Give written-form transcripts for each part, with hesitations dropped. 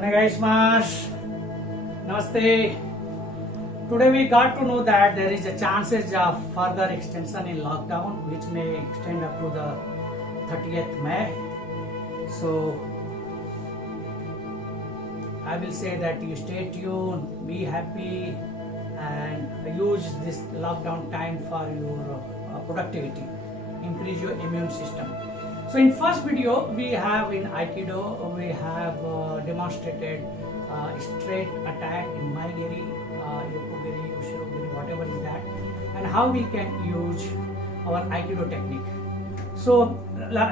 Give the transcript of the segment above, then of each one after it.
Onegaishimasu. Namaste. Today we got to know that there is a chances of further extension in lockdown which may extend up to the 30th May. So I will say that you stay tuned, be happy and use this lockdown time for your productivity, increase your immune system. So in first video we have in Aikido, we have demonstrated straight attack in Maigiri, Yokogiri, Ushirogiri, whatever is that, and how we can use our Aikido technique. So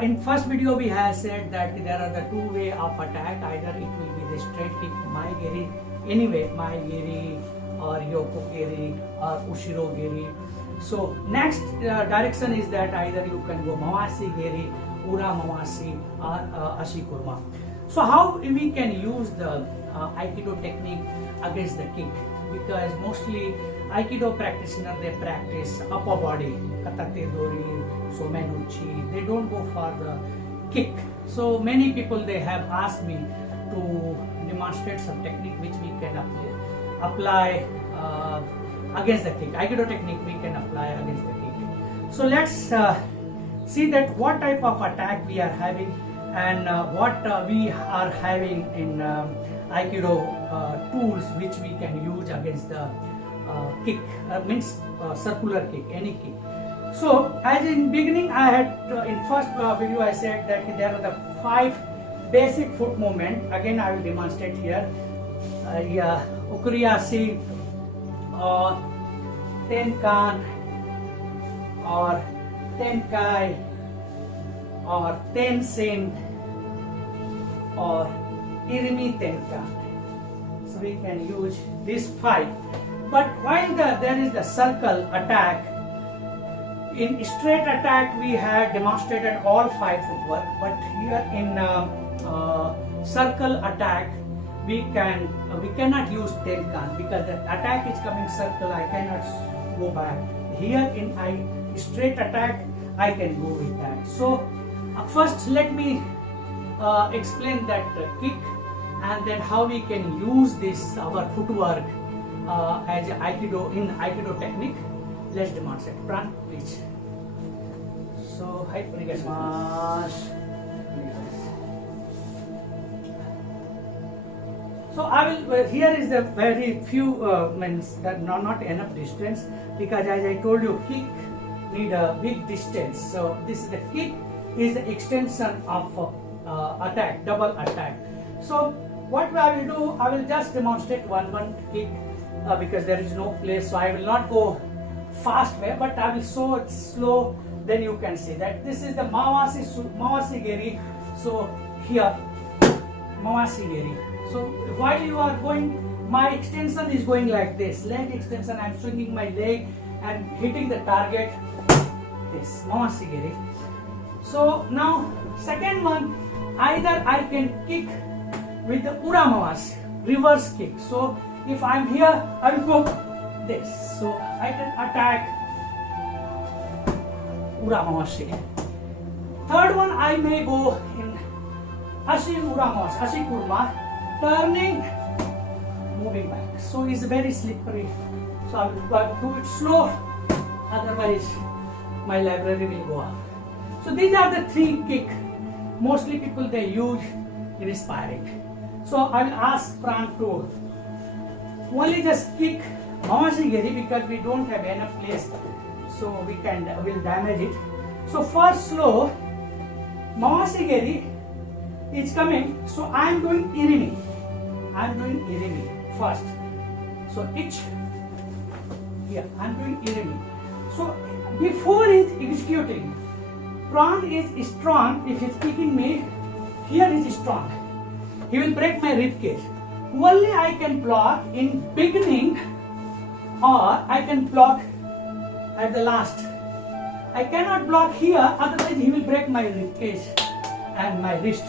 in first video we have said that there are the two way of attack, either it will be the straight kick, Maigiri, anyway, Maigiri or Yokogiri or Ushirogiri. So next direction is that either you can go Mawasi Giri, Ura Mawasi or Ashikurma. So how we can use the Aikido technique against the kick? Because mostly Aikido practitioner, they practice upper body, Katate Dori, Somenuchi, they don't go for the kick. So many people, they have asked me to demonstrate some technique which we can apply against the kick. Aikido technique we can apply against the kick. So let's see that what type of attack we are having and what we are having in Aikido tools which we can use against the kick, means circular kick, any kick. So as in beginning I had in first video I said that there are the 5 basic foot movement. Again I will demonstrate here. Ukuriashi or Tenkan or Tenkai or Tenshin or Irimi Tenkan. So we can use these 5. But while there is the circle attack, in straight attack we have demonstrated all 5 footwork, but here in circle attack we cannot use Tenkan because the attack is coming circle, I cannot go back. Here in straight attack I can go with that. So first let me explain that kick and then how we can use this our footwork as Aikido in Aikido technique. Let's demonstrate. Pran, please. So, hi, onegaishimasu. So I will. Here is the very few means that not enough distance, because as I told you, kick need a big distance. So this is the kick is the extension of attack, double attack. So what I will do, I will just demonstrate one kick because there is no place. So I will not go fast way, but I will show it slow. Then you can see that this is the Mawasi Giri. So here, Mawasi Giri. So while you are going, my extension is going like this. Leg extension, I am swinging my leg and hitting the target. This Mawasi Giri. So now second one, either I can kick with the Ura Mawasi, reverse kick. So if I am here, I will go this. So I can attack Ura Mawasi. Third one, I may go in Ashi Ura Mawasi, Ashikurma, turning, moving back. So it's very slippery. So I will do it slow, otherwise my library will go up. So these are the 3 kick mostly people they use in sparring. So I will ask Pran to only just kick Mawasi Giri because we don't have enough place, so will damage it. So first slow, Mawasi Giri is coming, so I am doing Irimi. I am doing Irimi first. So each here I am doing Irimi. So before it executing, Pran is strong. If he is kicking me, here is strong. He will break my rib cage. Only I can block in beginning or I can block at the last. I cannot block here, otherwise he will break my rib cage and my wrist.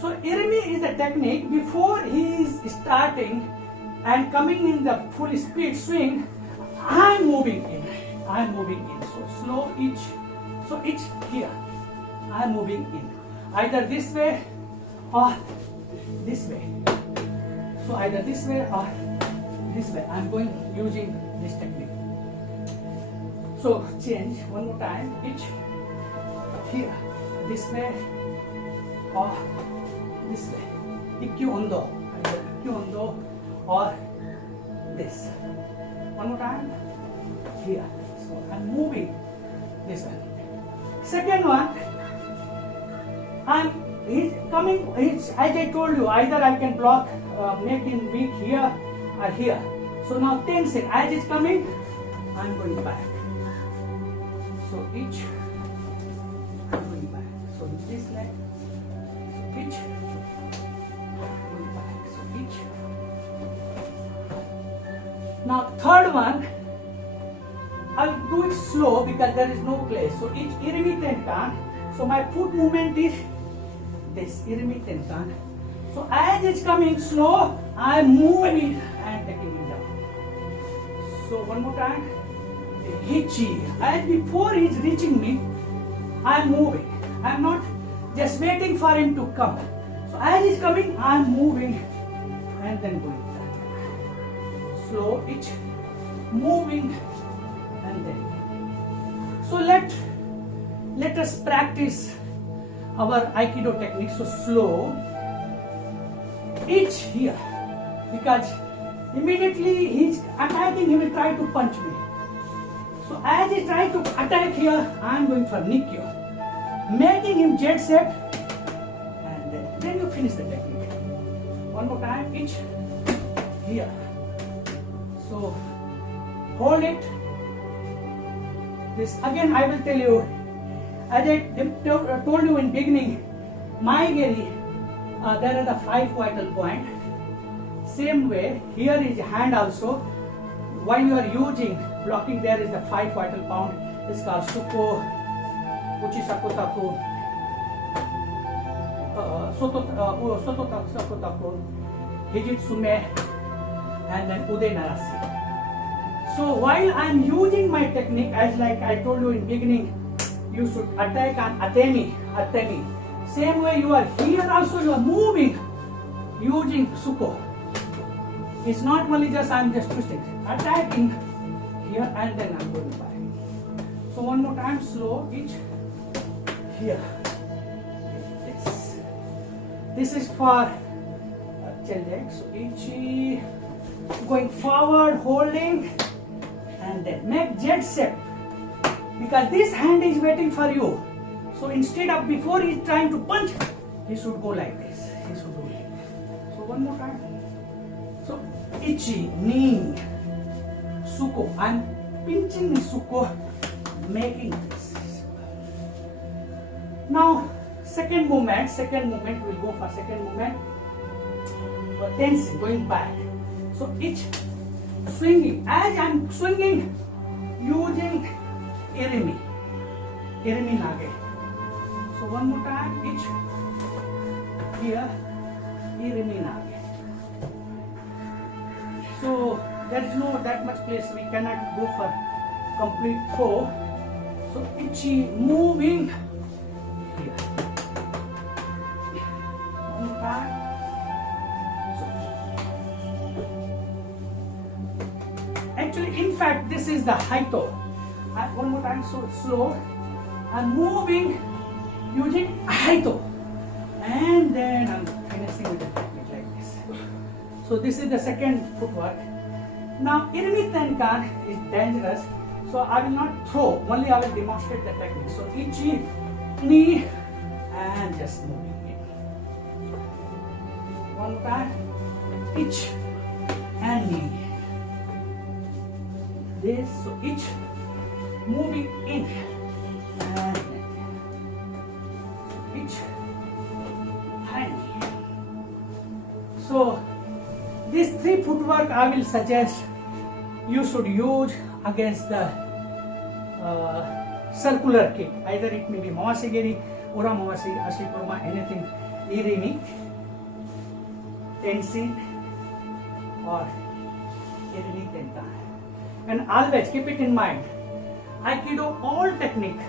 So Irimi is a technique before he is starting and coming in the full speed swing, I am moving in. I am moving in. So slow each. So each here. I am moving in. Either this way or this way. So either this way or this way. I'm going using this technique. So change one more time. Each here, this way or this way. Ikkyu ondo, either ikkyu ondo or this. One more time. Here. So I'm moving this one. Second one, he's coming, as I told you, either I can block, make him weak here or here. So now tense it. As it's coming, I'm going back. So each, I'm going back. So this leg, so each, going back. So each. Now third one, I'll do it slow because there is no place. So each irimi tenkan. So my foot movement is this irimi tenkan. So as it's coming slow, I'm moving and taking it down. So one more time. Hichi. As before he's reaching me, I'm moving. I'm not just waiting for him to come. So as he's coming, I'm moving and then going back. Slow each, moving. And then, so let us practice our Aikido technique. So slow, each here, because immediately he's attacking, he will try to punch me. So as he tries to attack here, I am going for Nikkyo, making him jet set, and then you finish the technique. One more time, each here. So hold it. This again I will tell you, as I told you in beginning, Maegeri, there are the 5 vital points. Same way, here is hand also. While you are using blocking, there is the 5 vital point. It's called Suko, Uchisakotaku, Sototaku, Hijitsume, and then Ude Narasi. So while I am using my technique, as like I told you in beginning, you should attack on atemi. Same way you are here also, you are moving using Suko. It's not only just I am just twisting, attacking here and then I'm going back. So one more time, slow, each here. This is for chain leg. So each going forward, holding. And then make jet set, because this hand is waiting for you. So instead of before he is trying to punch, he should go like this. He should go like this. So one more time. So ichi, knee, suko. I'm pinching the suko, making this. Now second movement we'll go for second movement. Tensing, going back. So each swinging. As I'm swinging, using irimi nage. So one more time, each here, irimi nage. So there is no that much place. We cannot go for complete four. So ichi moving here. One more time. Actually, in fact, this is the Haito. One more time, so slow. I'm moving using Haito. And then I'm finishing with the technique like this. So this is the second footwork. Now, Irimi Tenkan is dangerous. So I will not throw, only I will demonstrate the technique. So ichi, knee, and just moving in. One time, each, and knee. This, so each moving in and each hand. So these three footwork I will suggest you should use against the circular kick. Either it may be Mawashigiri, Ura Mawashi, Ashikuruma, anything, Irimi, Tenshin, or Irimi Tenkan. And always keep it in mind, Aikido all technique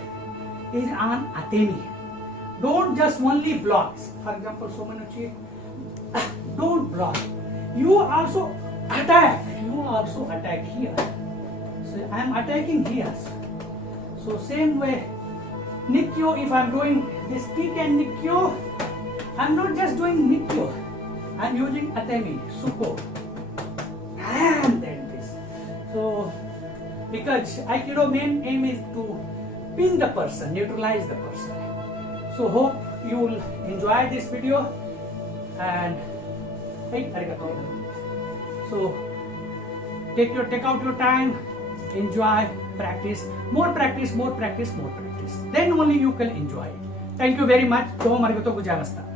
is on Atemi. Don't just only block. For example, Somanuchi, don't block. You also attack. You also attack here. So I am attacking here. So same way, Nikyo, if I am doing this kick and Nikyo, I am not just doing Nikyo. I am using Atemi, Suko. And then this. So because Aikido main aim is to pin the person, neutralize the person. So hope you will enjoy this video and hey, arigato. So take out your time, enjoy, practice, more practice, more practice, more practice. Then only you can enjoy it. Thank you very much. Domo arigato gozaimashita.